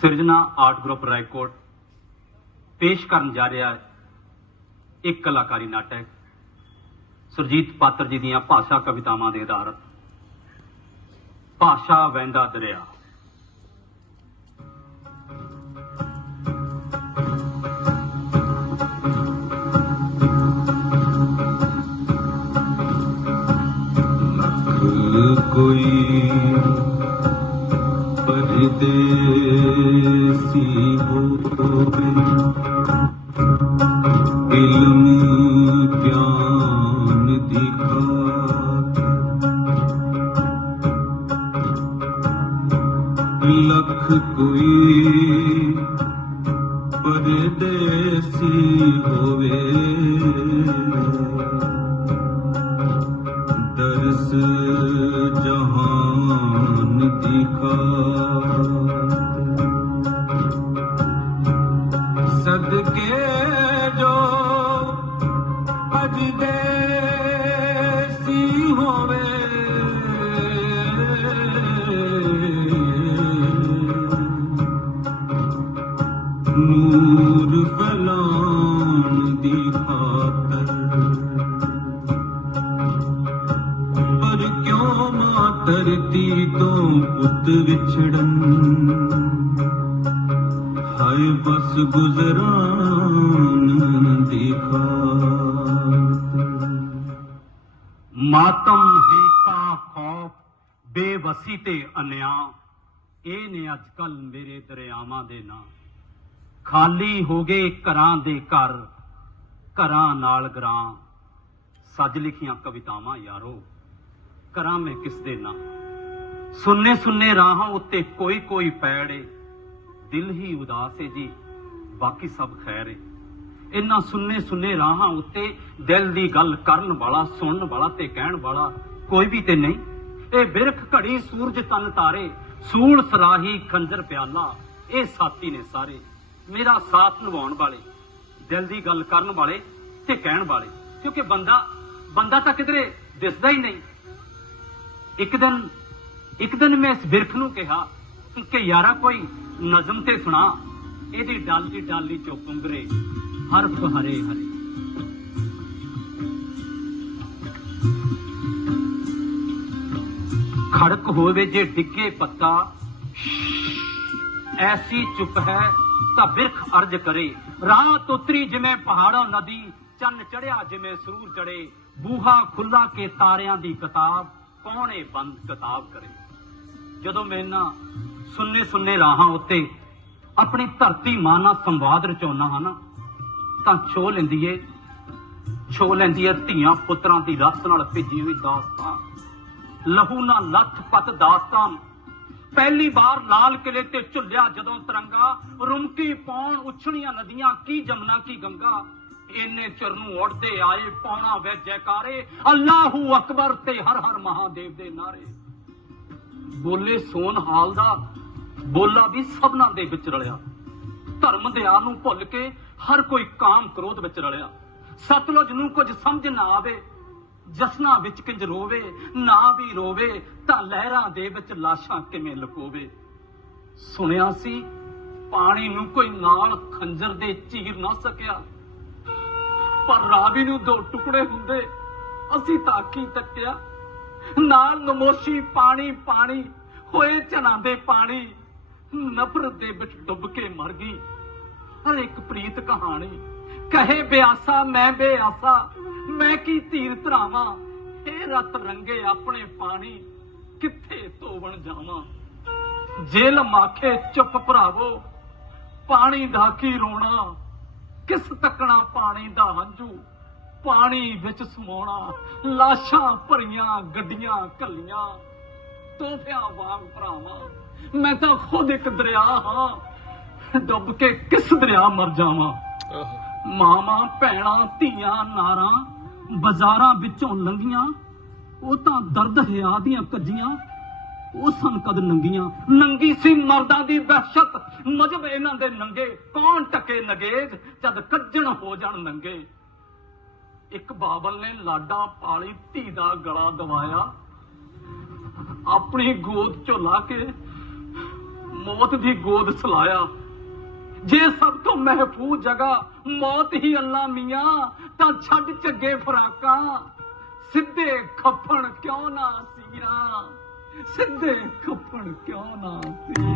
ਸਿਰਜਣਾ art group Raikot ਪੇਸ਼ ਕਰਨ ਜਾ ਰਿਹਾ ਹੈ ਇੱਕ ਕਲਾਕਾਰੀ ਨਾਟਕ, ਸੁਰਜੀਤ ਪਾਤਰ ਜੀ ਦੀਆਂ ਭਾਸ਼ਾ ਕਵਿਤਾਵਾਂ ਦੇ ਆਧਾਰਿਤ। ਭਾਸ਼ਾ ਵਹਿੰਦਾ ਦਰਿਆ। ਕੋਈ ਪਰਦੇਸੀ ਹੋਵੇ ਇਲਮ ਗਿਆਨ ਦੀ ਖਾਤਰ ਲੱਖ ਕੋਈ ਪਰਦੇਸੀ ਹੋਵੇ। ਦਰਸ ਜਹਾਨ ਦੀ ਦੇਸੀ ਹੋਵੇ ਨੂਰ ਫੈਲਾਉਣ ਦੀ ਖਾਤਰ ਪਰ ਕਿਉਂ ਮਾਂ ਧਰਤੀ ਤੋਂ ਪੁੱਤ ਵਿਛੜਨ ਹਾਏ ਬਸ ਗੁਜ਼ਰਾਨ ਦੀ ਖਾਤਰ ਮਾਤਮ ਹਿੰਸਾ ਖੌਫ, ਬੇਵਸੀ ਤੇ ਅਨਿਆ। ਇਹ ਨੇ ਅੱਜ ਕੱਲ ਮੇਰੇ ਦਰਿਆਵਾਂ ਦੇ ਨਾਂ। ਖਾਲੀ ਹੋ ਗਏ ਘਰਾਂ ਦੇ ਘਰ, ਘਰਾਂ ਨਾਲ ਗਰਾਂ। ਸੱਜ ਲਿਖੀਆਂ ਕਵਿਤਾਵਾਂ ਯਾਰੋ, ਕਰਾਂ ਮੈਂ ਕਿਸ ਦੇ ਨਾਂ। ਸੁੰਨੇ ਸੁੰਨੇ ਰਾਹਾਂ ਉੱਤੇ ਕੋਈ ਕੋਈ ਪੈੜ। ਏ ਦਿਲ ਹੀ ਉਦਾਸ ਏ ਜੀ, ਬਾਕੀ ਸਭ ਖੈਰ ਏ ਇਨ੍ਹਾਂ ਸੁੰਨੇ ਸੁੰਨੇ ਰਾਹਾਂ ਉੱਤੇ ਦਿਲ ਦੀ ਗੱਲ ਕਰਨ ਵਾਲਾ, ਸੁਣਨ ਵਾਲਾ ਤੇ ਕਹਿਣ ਵਾਲਾ ਕੋਈ ਵੀ ਤੇ ਨਹੀਂ। ਇਹ ਬਿਰਖ ਘੜੀ ਸੂਰਜ ਤਨ ਤਾਰੇ, ਸੂਲ ਸਰਾਹੀ ਖੰਜਰ ਪਿਆਲਾ, ਇਹ ਸਾਥੀ ਨੇ ਸਾਰੇ। ਮੇਰਾ ਸਾਥ ਨਿਭਾਉਣ ਵਾਲੇ, ਦਿਲ ਦੀ ਗੱਲ ਕਰਨ ਵਾਲੇ ਤੇ ਕਹਿਣ ਵਾਲੇ। ਕਿਉਂਕਿ ਬੰਦਾ ਬੰਦਾ ਤਾਂ ਕਿਧਰੇ ਦਿਸਦਾ ਹੀ ਨਹੀਂ। ਇੱਕ ਦਿਨ ਇੱਕ ਦਿਨ ਮੈਂ ਇਸ ਬਿਰਖ ਨੂੰ ਕਿਹਾ ਕਿ ਯਾਰਾ ਕੋਈ ਨਜ਼ਮ ਤੇ ਸੁਣਾ, ਇਹਦੀ ਡਾਲੀ ਡਾਲੀ ਚੋਂ ਕੁੰਗਰੇ ਹਰਫ ਹਰੇ ਹਰੇ। ਖੜਕ ਹੋਵੇ ਜੇ ਡਿੱਗੇ ਪੱਤਾ, ਐਸੀ ਚੁੱਪ ਹੈ ਤਾਂ ਬਿਰਖ ਅਰਜ ਕਰੇ। ਰਾਤ ਉਤਰੀ ਜਿਵੇਂ ਪਹਾੜਾਂ ਨਦੀ, ਚੰਨ ਚੜਿਆ ਜਿਵੇਂ ਸਰੂਰ ਚੜੇ ਬੂਹਾ ਖੁੱਲਾ ਕੇ ਤਾਰਿਆਂ ਦੀ ਕਿਤਾਬ ਕੌਣੇ ਬੰਦ ਕਿਤਾਬ ਕਰੇ। ਜਦੋਂ ਮੈਂ ਨਾ ਸੁੰਨੇ ਸੁੰਨੇ ਰਾਹਾਂ ਉੱਤੇ ਆਪਣੀ ਧਰਤੀ ਮਾਂ ਨਾਲ ਸੰਵਾਦ ਰਚਾਉਣਾ ਹਾਂ ਨਾ ਤਾਂ ਛੋ ਲੈਂਦੀ ਏ। ਛੋ ਲੈਂਦੀ ਏ ਧੀਆਂ ਪੁੱਤਰਾਂ ਦੀ ਰਸ ਨਾਲ ਭਿੱਜੀ ਹੋਈ ਦਾਸਤਾਨ। ਲਹੂ ਨਾਲ ਲੱਥ ਪੱਤ ਦਾਸਤਾਨ। ਪਹਿਲੀ ਵਾਰ ਲਾਲ ਕਿਲੇ ਤੇ ਝੁੱਲਿਆ ਜਦੋਂ ਤਿਰੰਗਾ, ਰੁਮਕੀ ਪਾਉਣ ਉਛਣੀਆਂ ਨਦੀਆਂ, ਕੀ ਜਮਨਾ, ਕੀ ਗੰਗਾ। ਇੰਨੇ ਚਿਰ ਨੂੰ ਉੜਦੇ ਆਏ ਪੌਣਾ ਵਿੱਚ ਜੈਕਾਰੇ, ਅੱਲਾਹੂ ਅਕਬਰ ਤੇ ਹਰ ਹਰ ਮਹਾਦੇਵ ਦੇ ਨਾਰੇ। ਬੋਲੇ ਸੋਨ ਹਾਲ ਦਾ, ਬੋਲਾ ਵੀ ਸਭਨਾਂ ਦੇ ਵਿੱਚ ਰਲਿਆ। ਧਰਮ ਦਿਆ ਨੂੰ ਭੁੱਲ ਕੇ ਹਰ ਕੋਈ ਕਾਮ ਕ੍ਰੋਧ ਵਿੱਚ ਰਲਿਆ। ਸਤਲੁਜ ਨੂੰ ਕੁਝ ਸਮਝ ਨਾ ਆਵੇ, ਜਸਨਾ ਵਿੱਚ ਕਿੰਜ ਰੋਵੇ, ਨਾ ਵੀ ਰੋਵੇ, ਤਾਂ ਲਹਿਰਾਂ ਦੇ ਵਿੱਚ ਲਾਸ਼ਾਂ ਕਿਵੇਂ ਲਕੋਵੇ। ਸੁਣਿਆ ਸੀ, ਪਾਣੀ ਨੂੰ ਕੋਈ ਨਾਲ ਖੰਜਰ ਦੇ ਚੀਰ ਨਾ ਸਕਿਆ। ਪਰ ਰਾਵੀ ਨੂੰ ਦੋ ਟੁਕੜੇ ਹੁੰਦੇ, ਅਸੀਂ ਤਾਂ ਕੀ ਤੱਕਿਆ। ਨਾਲ ਨਮੋਸ਼ੀ ਪਾਣੀ ਪਾਣੀ, ਹੋਏ ਚਨਾਂ ਦੇ ਪਾਣੀ, ਨਫ਼ਰਤ ਦੇ ਵਿੱਚ ਡੁੱਬ ਕੇ ਮਰ ਗਈ। ਹਰ ਇੱਕ ਪ੍ਰੀਤ ਕਹਾਣੀ। ਕਹੇ ਬਿਆਸਾ, ਮੈਂ ਬੇਆਸਾ, ਮੈਂ ਕੀ ਧੀਰ ਧਰਾਵਾਂ? ਇਹ ਰਤ ਰੰਗੇ ਆਪਣੇ ਪਾਣੀ, ਕਿੱਥੇ ਧੋਵਣ ਜਾਵਾਂ? ਜੇਲ ਮਾਖੇ ਚੁੱਪ ਭਰਾਵੋ, ਪਾਣੀ ਦਾ ਕੀ ਰੋਣਾ? ਕਿਸ ਤੱਕਣਾ ਪਾਣੀ ਦਾ ਹੰਝੂ? ਪਾਣੀ ਵਿੱਚ ਸਮਾਉਣਾ, ਲਾਸ਼ਾਂ ਭਰੀਆਂ ਗੱਡੀਆਂ ਕੱਲੀਆਂ ਤੋਹਫਿਆਂ ਵਾਂਗ ਭਰਾਵਾਂ, ਮੈਂ ਤਾਂ ਖੁਦ ਇੱਕ ਦਰਿਆ ਹਾਂ। ਡੁੱਬ ਕੇ ਕਿਸ ਦਰਿਆ ਮਰ ਜਾਵਾਂ? ਮਾਵਾਂ ਭੈਣਾਂ ਧੀਆਂ ਨਾਰਾਂ ਬਾਜ਼ਾਰਾਂ ਵਿੱਚੋਂ ਲੰਘੀਆਂ। ਉਹ ਤਾਂ ਦਰਦ ਹਿਆ ਦੀਆਂ ਕੱਜੀਆਂ ਉਹ ਸਨ ਕਦ ਨੰਗੀਆਂ। ਨੰਗੀ ਸੀ ਮਰਦਾਂ ਦੀ ਵਹਿਸ਼ਤ ਮਜਬ ਇਹਨਾਂ ਦੇ ਨੰਗੇ ਕੌਣ ਟਕੇ ਨਗੇਜ? ਜਦ ਕੱਜਣ ਹੋ ਜਾਣ ਨੰਗੇ। ਇੱਕ ਬਾਬਲ ਨੇ ਲਾਡਾ ਪਾਲੀ ਧੀ ਦਾ ਗਲਾ ਦਵਾਇਆ ਆਪਣੀ ਗੋਦ ਚੋਂ ਲਾ ਕੇ ਮੌਤ ਦੀ ਗੋਦ ਸਲਾਇਆ। ਜੇ ਸਭ ਤੋਂ ਮਹਿਫੂਜ਼ ਜਗ੍ਹਾ ਮੌਤ ਹੀ ਅੱਲਾ ਮੀਆਂ, ਤਾਂ ਛੱਡ ਝੱਗੇ ਫਰਾਕਾਂ। ਸਿੱਧੇ ਖੱਫਣ ਕਿਉਂ ਨਾ ਸੀਆਂ ਸਿੱਧੇ ਖੱਪਣ ਕਿਉਂ ਨਾ ਸੀ